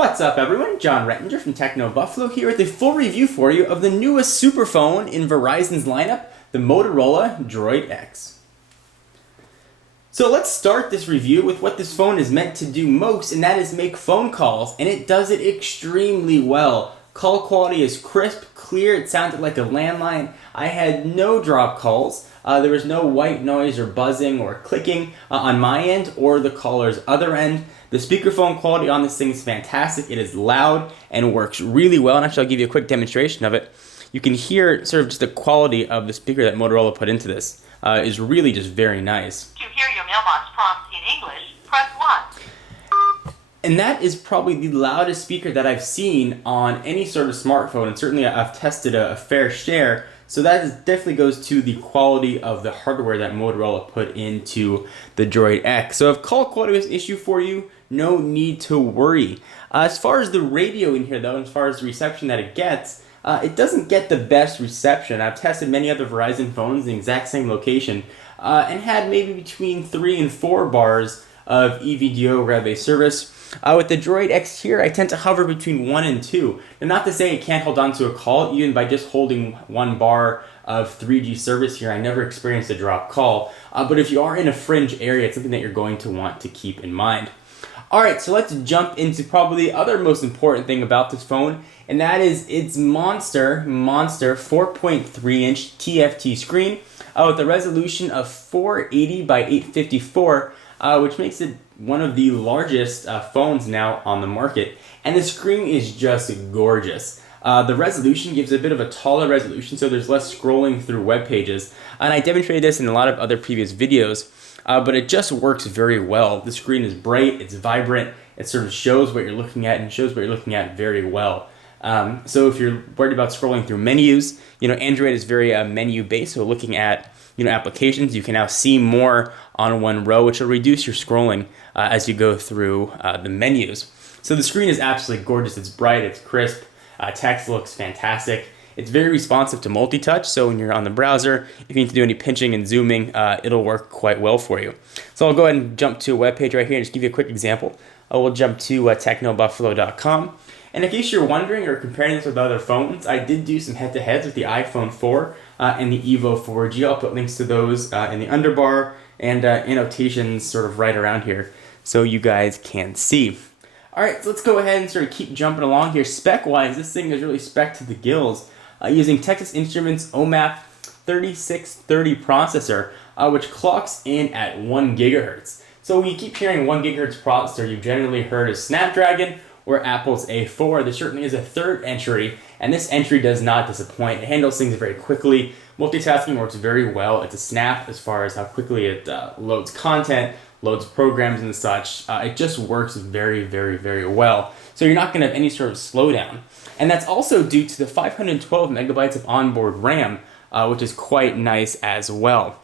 What's up everyone, John Rettinger from Techno Buffalo here with a full review for you of the newest superphone in Verizon's lineup, the Motorola Droid X. So let's start this review with what this phone is meant to do most, and that is make phone calls, and it does it extremely well. Call quality is crisp, clear, it sounded like a landline. I had no drop calls. There was no white noise or buzzing or clicking on my end or the caller's other end. The speakerphone quality on this thing is fantastic. It is loud and works really well, and actually I'll give you a quick demonstration of it. You can hear sort of just the quality of the speaker that Motorola put into this is really just very nice. To hear your mailbox prompts in English, press 1. And that is probably the loudest speaker that I've seen on any sort of smartphone, and certainly I've tested a fair share. So that definitely goes to the quality of the hardware that Motorola put into the Droid X. So if call quality was an issue for you, no need to worry. As far as the radio in here though, and as far as the reception that it gets, it doesn't get the best reception. I've tested many other Verizon phones in the exact same location and had maybe between 3 and 4 bars of EVDO grab-based service. With the Droid X here, I tend to hover between 1 and 2. And not to say it can't hold on to a call, even by just holding 1 bar of 3G service here, I never experienced a drop call. But if you are in a fringe area, it's something that you're going to want to keep in mind. Alright, so let's jump into probably the other most important thing about this phone, and that is its monster 4.3-inch TFT screen with a resolution of 480 by 854, which makes it one of the largest phones now on the market. And the screen is just gorgeous. The resolution gives a bit of a taller resolution, so there's less scrolling through web pages. And I demonstrated this in a lot of other previous videos, but it just works very well. The screen is bright, it's vibrant, it sort of shows what you're looking at and shows what you're looking at very well. So if you're worried about scrolling through menus, Android is very menu based, so looking at applications, you can now see more on one row, which will reduce your scrolling as you go through the menus. So the screen is absolutely gorgeous. It's bright, it's crisp, text looks fantastic. It's very responsive to multi-touch, so when you're on the browser, if you need to do any pinching and zooming, it'll work quite well for you. So I'll go ahead and jump to a web page right here and just give you a quick example. We'll jump to technobuffalo.com. And in case you're wondering or comparing this with other phones, I did do some head-to-heads with the iPhone 4 and the Evo 4G. I'll put links to those in the underbar and annotations sort of right around here so you guys can see. Alright, so let's go ahead and sort of keep jumping along here. Spec-wise, this thing is really spec to the gills using Texas Instruments OMAP 3630 processor, which clocks in at 1 gigahertz. So when you keep hearing 1 gigahertz processor, you've generally heard of Snapdragon or Apple's A4. There certainly is a third entry, and this entry does not disappoint. It handles things very quickly. Multitasking works very well. It's a snap as far as how quickly it loads content, loads programs and such. It just works very, very, very well. So you're not going to have any sort of slowdown. And that's also due to the 512 megabytes of onboard RAM, which is quite nice as well.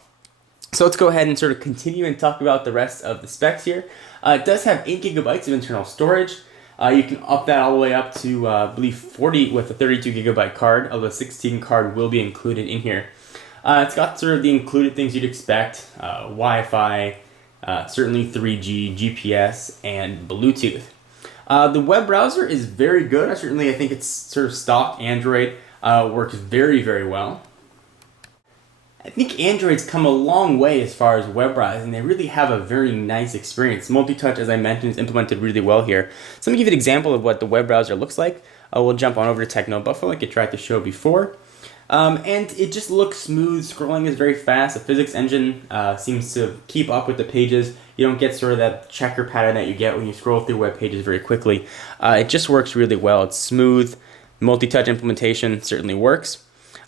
So let's go ahead and sort of continue and talk about the rest of the specs here. It does have 8 gigabytes of internal storage. You can up that all the way up to, I believe, 40 with a 32 gigabyte card, although the 16 card will be included in here. It's got sort of the included things you'd expect, Wi-Fi, certainly 3G, GPS, and Bluetooth. The web browser is very good. I think it's sort of stock Android, works very, very well. I think Android's come a long way as far as web browsing. They really have a very nice experience. Multi-touch, as I mentioned, is implemented really well here. So let me give you an example of what the web browser looks like. We'll jump on over to Techno Buffalo like I tried to show before. And it just looks smooth. Scrolling is very fast. The physics engine seems to keep up with the pages. You don't get sort of that checker pattern that you get when you scroll through web pages very quickly. It just works really well. It's smooth. Multi-touch implementation certainly works.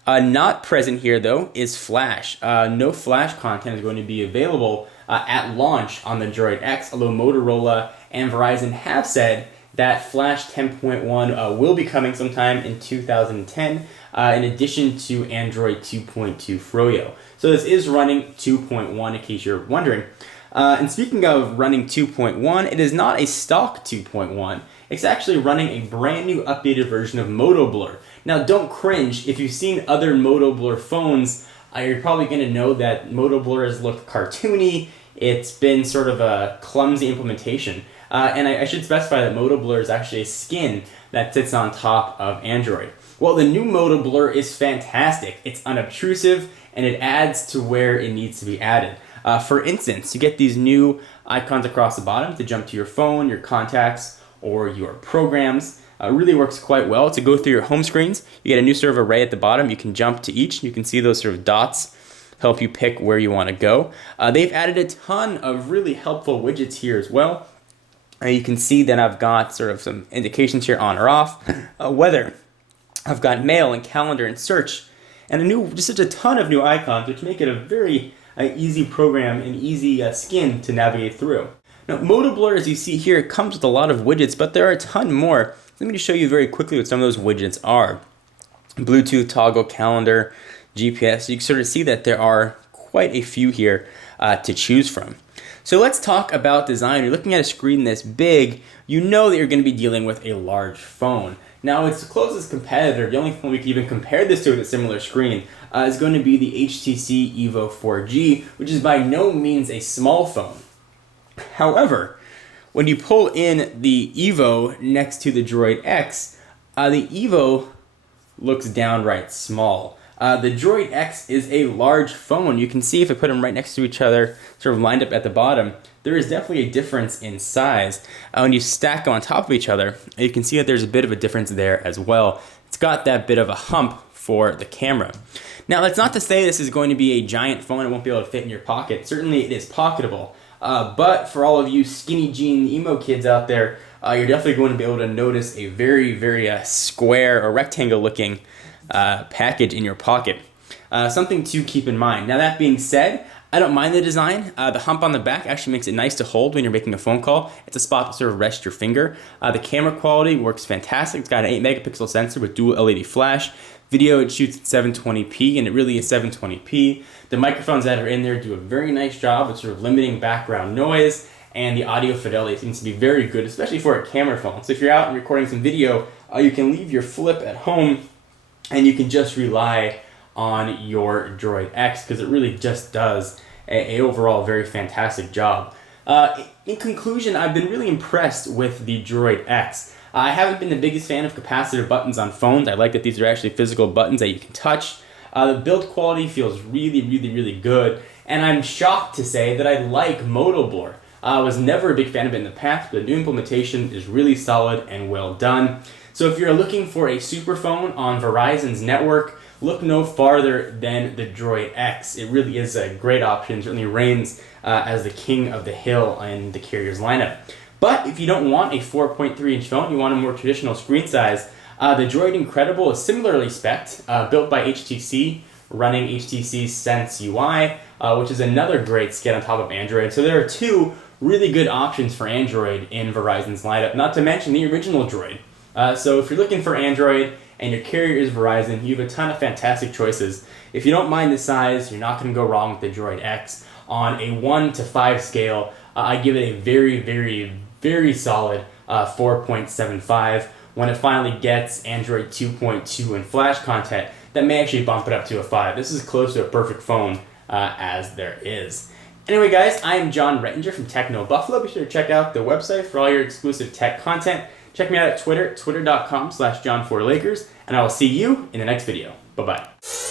Not present here, though, is Flash. No Flash content is going to be available at launch on the Droid X, although Motorola and Verizon have said that Flash 10.1 will be coming sometime in 2010, in addition to Android 2.2 Froyo. So this is running 2.1, in case you're wondering. And speaking of running 2.1, it is not a stock 2.1. It's actually running a brand new updated version of Moto Blur. Now don't cringe, if you've seen other Moto Blur phones, you're probably going to know that Moto Blur has looked cartoony. It's been sort of a clumsy implementation. And I should specify that Moto Blur is actually a skin that sits on top of Android. Well, the new Moto Blur is fantastic. It's unobtrusive, and it adds to where it needs to be added. For instance, you get these new icons across the bottom to jump to your phone, your contacts, or your programs. Really works quite well. To go through your home screens, you get a new sort of array at the bottom. You can jump to each. You can see those sort of dots help you pick where you want to go. They've added a ton of really helpful widgets here as well. You can see that I've got sort of some indications here on or off. Weather. I've got mail and calendar and search. And just a ton of new icons, which make it a very easy program and easy skin to navigate through. Now, Moto Blur, as you see here, comes with a lot of widgets, but there are a ton more. Let me just show you very quickly what some of those widgets are. Bluetooth, toggle, calendar, GPS. You can sort of see that there are quite a few here to choose from. So let's talk about design. You're looking at a screen this big, you know that you're going to be dealing with a large phone. Now, its closest competitor, the only phone we can even compare this to with a similar screen, is going to be the HTC Evo 4G, which is by no means a small phone. However, when you pull in the Evo next to the Droid X, the Evo looks downright small. The Droid X is a large phone. You can see if I put them right next to each other, sort of lined up at the bottom, there is definitely a difference in size. When you stack them on top of each other, you can see that there's a bit of a difference there as well. It's got that bit of a hump for the camera. Now, that's not to say this is going to be a giant phone. It won't be able to fit in your pocket. Certainly, it is pocketable. But for all of you skinny jean emo kids out there, you're definitely going to be able to notice a very, very square or rectangle looking package in your pocket. Something to keep in mind. Now, that being said, I don't mind the design. The hump on the back actually makes it nice to hold when you're making a phone call. It's a spot to sort of rest your finger. The camera quality works fantastic. It's got an 8 megapixel sensor with dual LED flash. Video, it shoots at 720p, and it really is 720p. The microphones that are in there do a very nice job of sort of limiting background noise, and the audio fidelity seems to be very good, especially for a camera phone. So if you're out and recording some video, you can leave your flip at home, and you can just rely on your Droid X, because it really just does a overall very fantastic job. In conclusion, I've been really impressed with the Droid X. I haven't been the biggest fan of capacitive buttons on phones. I like that these are actually physical buttons that you can touch. The build quality feels really, really, really good. And I'm shocked to say that I like Moto Blur. I was never a big fan of it in the past, but the new implementation is really solid and well done. So if you're looking for a super phone on Verizon's network, look no farther than the Droid X. It really is a great option. It certainly reigns as the king of the hill in the carrier's lineup. But if you don't want a 4.3-inch phone, you want a more traditional screen size, the Droid Incredible is similarly spec'd, built by HTC, running HTC's Sense UI, which is another great skin on top of Android. So there are two really good options for Android in Verizon's lineup, not to mention the original Droid. So if you're looking for Android and your carrier is Verizon, you have a ton of fantastic choices. If you don't mind the size, you're not going to go wrong with the Droid X. On a 1 to 5 scale, I give it a very, very, very solid 4.75. When it finally gets Android 2.2 and Flash content, that may actually bump it up to a 5. This is close to a perfect phone as there is. Anyway, guys, I am John Rettinger from Techno Buffalo. Be sure to check out the website for all your exclusive tech content. Check me out at Twitter, twitter.com/John4Lakers, and I will see you in the next video. Bye-bye.